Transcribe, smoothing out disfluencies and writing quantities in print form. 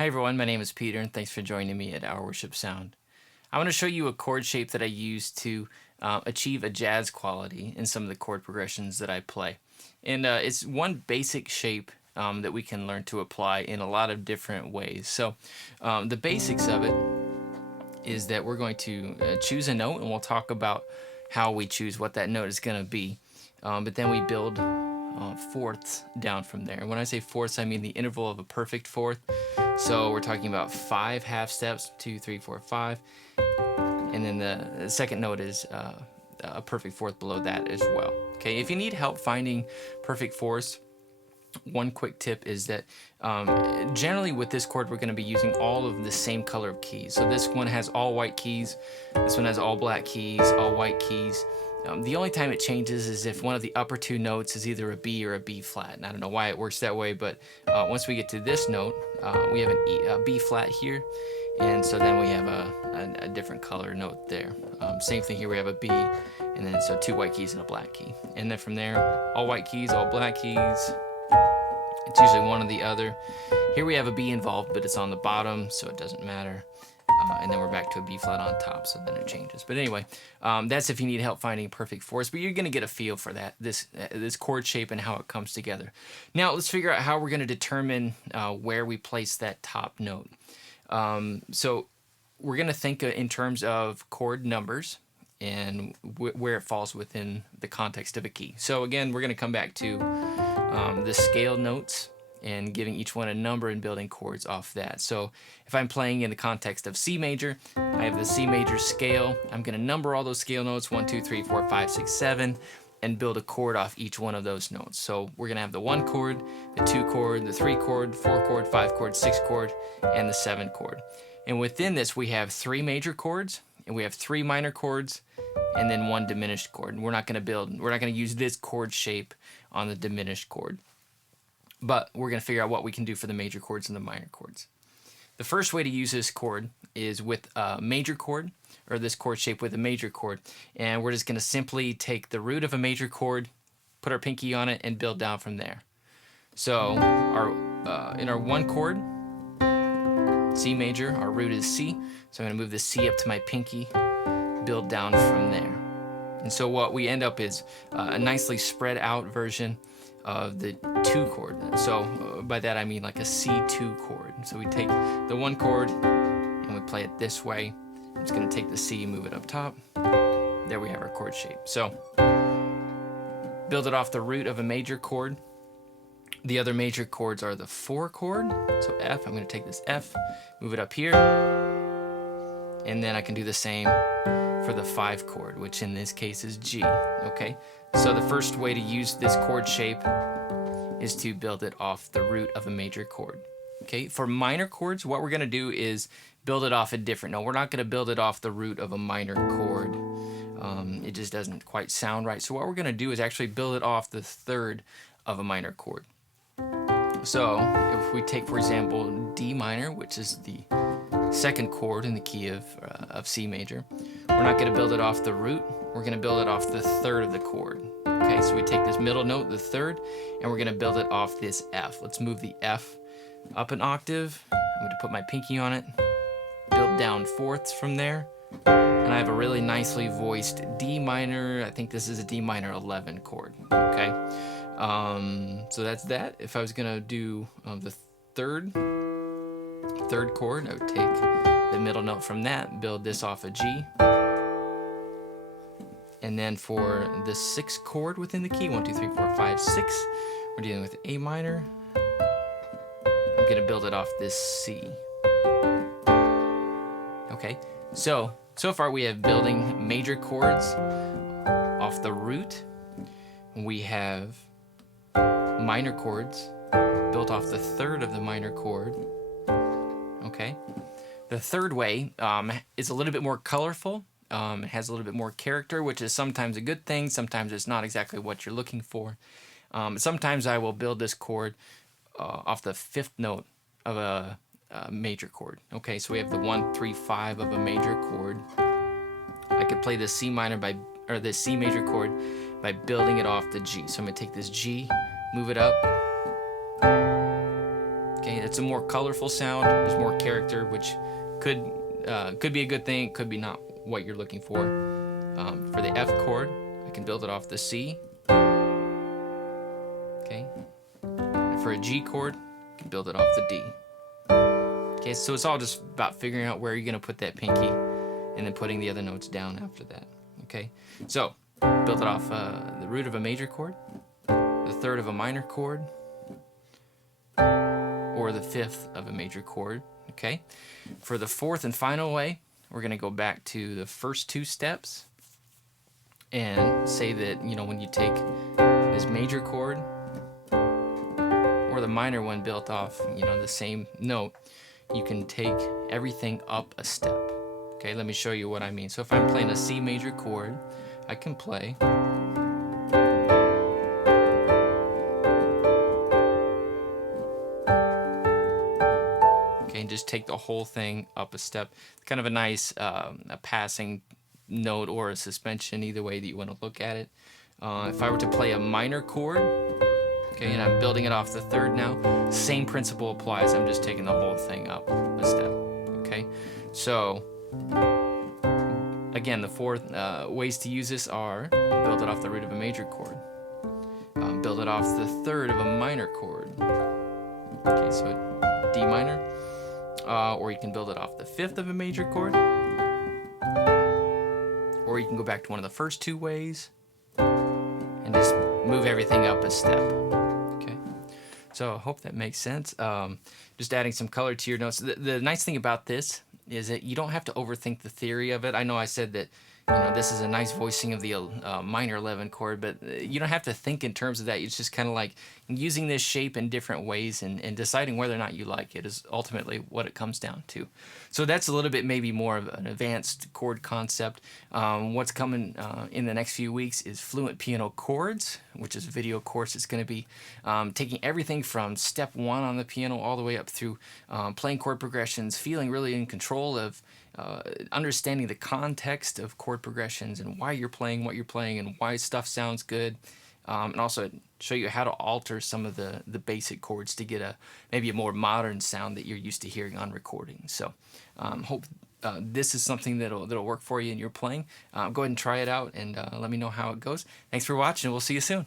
Hi everyone, my name is Peter and thanks for joining me at OurWorshipSound. I want to show you a chord shape that I use to achieve a jazz quality in some of the chord progressions that I play. And it's one basic shape that we can learn to apply in a lot of different ways. So the basics of it is that we're going to choose a note, and we'll talk about how we choose what that note is going to be. But then we build fourths down from there. When I say fourths, I mean the interval of a perfect fourth. So we're talking about 5 half steps, 2, 3, 4, 5. And then the second note is a perfect fourth below that as well. Okay, if you need help finding perfect fourths, one quick tip is that generally with this chord we're going to be using all of the same color of keys. So this one has all white keys, this one has all black keys, all white keys. The only time it changes is if one of the upper two notes is either a B or a B flat. And I don't know why it works that way, but once we get to this note, we have a B flat here, and so then we have a different color note there. Same thing here, we have a B, and then so 2 white keys and a black key. And then from there, all white keys, all black keys. It's usually one or the other. Here we have a B involved, but it's on the bottom, so it doesn't matter. And then we're back to a B flat on top, so then it changes. But anyway, that's if you need help finding perfect fourths, but you're going to get a feel for that, this chord shape and how it comes together. Now let's figure out how we're going to determine where we place that top note. So we're going to think in terms of chord numbers and where it falls within the context of a key. So again, we're going to come back to the scale notes and giving each one a number and building chords off that. So if I'm playing in the context of C major, I have the C major scale. I'm going to number all those scale notes, 1, 2, 3, 4, 5, 6, 7, and build a chord off each one of those notes. So we're going to have the 1 chord, the 2 chord, the 3 chord, 4 chord, 5 chord, 6 chord, and the 7 chord. And within this we have 3 major chords, and we have 3 minor chords, and then 1 diminished chord. And we're not going to use this chord shape on the diminished chord. But we're going to figure out what we can do for the major chords and the minor chords. The first way to use this chord is with a major chord, or this chord shape with a major chord. And we're just going to simply take the root of a major chord, put our pinky on it, and build down from there. So in our 1 chord, C major, our root is C. So I'm going to move the C up to my pinky, build down from there. And so what we end up is a nicely spread out version of the 2 chord. So by that I mean like a C2 chord. So we take the 1 chord and we play it this way. I'm just going to take the C, move it up top. There we have our chord shape. So build it off the root of a major chord. The other major chords are the 4 chord. So F, I'm going to take this F, move it up here, and then I can do the same for the 5 chord, which in this case is G. Okay, so the first way to use this chord shape is to build it off the root of a major chord. Okay, for minor chords, what we're going to do is build it off a different note. We're not going to build it off the root of a minor chord. It just doesn't quite sound right. So what we're going to do is actually build it off the 3rd of a minor chord. So if we take, for example, D minor, which is the 2nd chord in the key of C major, we're not going to build it off the root. We're going to build it off the 3rd of the chord. Okay, so we take this middle note, the 3rd, and we're going to build it off this F. Let's move the F up an octave. I'm going to put my pinky on it, build down fourths from there, and I have a really nicely voiced D minor. I think this is a D minor 11 chord. Okay, so that's that. If I was going to do the third chord, I would take the middle note from that, build this off a G. And then for the 6th chord within the key, 1, 2, 3, 4, 5, 6, we're dealing with A minor. I'm going to build it off this C. Okay, so far we have building major chords off the root. We have minor chords built off the 3rd of the minor chord. Okay, the 3rd way is a little bit more colorful. It has a little bit more character, which is sometimes a good thing. Sometimes it's not exactly what you're looking for. Sometimes I will build this chord off the 5th note of a major chord. Okay, so we have the 1, 3, 5 of a major chord. I could play this C major chord by building it off the G. So I'm going to take this G, move it up. Okay, Okay, it's a more colorful sound. There's more character, which could be a good thing. Could be not what you're looking for. For the F chord, I can build it off the C. Okay. And for a G chord, I can build it off the D. Okay, so it's all just about figuring out where you're gonna put that pinky, and then putting the other notes down after that. Okay, so build it off the root of a major chord, the third of a minor chord, or the fifth of a major chord. Okay, for the fourth and final way, we're gonna go back to the first two steps and say that, you know, when you take this major chord or the minor one built off, you know, the same note, you can take everything up a step. Okay, let me show you what I mean. So if I'm playing a C major chord, I can play and just take the whole thing up a step. It's kind of a nice a passing note or a suspension, either way that you want to look at it. If I were to play a minor chord, okay, and I'm building it off the third now, same principle applies. I'm just taking the whole thing up a step. Okay, so again, the four ways to use this are build it off the root of a major chord, build it off the third of a minor chord. Okay, so D minor. Or you can build it off the fifth of a major chord, or you can go back to one of the first two ways and just move everything up a step. Okay, so I hope that makes sense. Just adding some color to your notes. The nice thing about this is that you don't have to overthink the theory of it. I know I said that, you know, this is a nice voicing of the minor 11 chord, but you don't have to think in terms of that. It's just kind of like using this shape in different ways and deciding whether or not you like it is ultimately what it comes down to. So that's a little bit maybe more of an advanced chord concept. What's coming in the next few weeks is Fluent Piano Chords, which is a video course. It's going to be taking everything from step one on the piano all the way up through playing chord progressions, feeling really in control of understanding the context of chord progressions and why you're playing what you're playing and why stuff sounds good, and also show you how to alter some of the basic chords to get maybe a more modern sound that you're used to hearing on recordings. So hope this is something that'll work for you in your playing. Go ahead and try it out and let me know how it goes. Thanks for watching. We'll see you soon.